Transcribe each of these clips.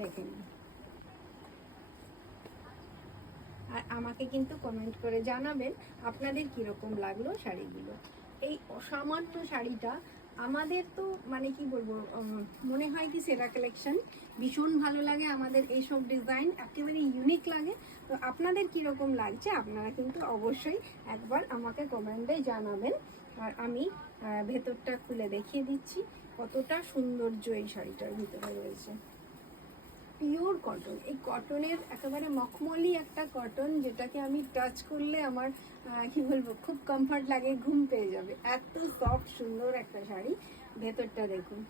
দেখেন, আর আমাকে কিন্তু কমেন্ট করে জানাবেন আপনাদের কীরকম লাগলো শাড়িগুলো। এই অসামান্য শাড়িটা আমাদের তো মানে কি বলবো, মনে হয় কি সেরা কালেকশন, ভীষণ ভালো লাগে আমাদের এইসব ডিজাইন, একেবারে ইউনিক লাগে। তো আপনাদের কীরকম লাগছে আপনারা কিন্তু অবশ্যই একবার আমাকে কমেন্টে জানাবেন। আর আমি ভেতরটা খুলে দেখিয়ে দিচ্ছি কতটা সৌন্দর্য এই শাড়িটার ভিতরে রয়েছে। পিওর কটন, এই কটনের একেবারে মখমলি একটা কটন, যেটাকে আমি টাচ করলে আমার কি বলবো খুব কমফর্ট লাগে, ঘুম পেয়ে যাবে, এত সফট সুন্দর একটা শাড়ি। ভেতরটা দেখুন,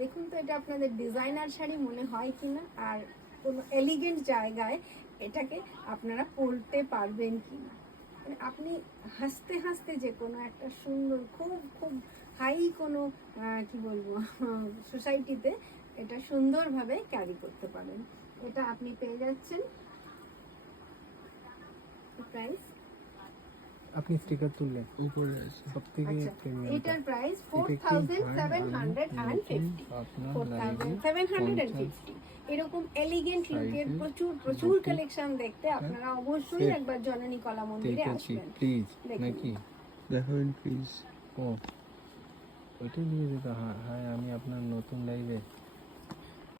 দেখুন তো এটা আপনাদের ডিজাইনার শাড়ি মনে হয় কিনা, আর কোনো এলিগেন্ট জায়গায় এটাকে আপনারা পরতে পারবেন কিনা। মানে আপনি হাসতে হাসতে যে কোনো একটা সুন্দর খুব খুব হাই কোনো কি বলবো সোসাইটিতে এটা সুন্দরভাবে ক্যারি করতে পারেন। এটা আপনি পেয়ে যাচ্ছেন প্রাইস, আপনি স্টিকার তুললেন উপরে আছে সবথেকে প্রিমিয়াম, এটার প্রাইস 4750, 4750। এরকম এলিগেন্ট লুকের প্রচুর প্রচুর কালেকশন দেখতে আপনারা অবশ্যই একবার জননী কলা মন্দিরে আসবেন। প্লিজ নাকি দেখাবেন প্লিজ। ও ওইটা দিয়ে দিতে। হ্যাঁ হ্যাঁ, আমি আপনার নতুন লাইভে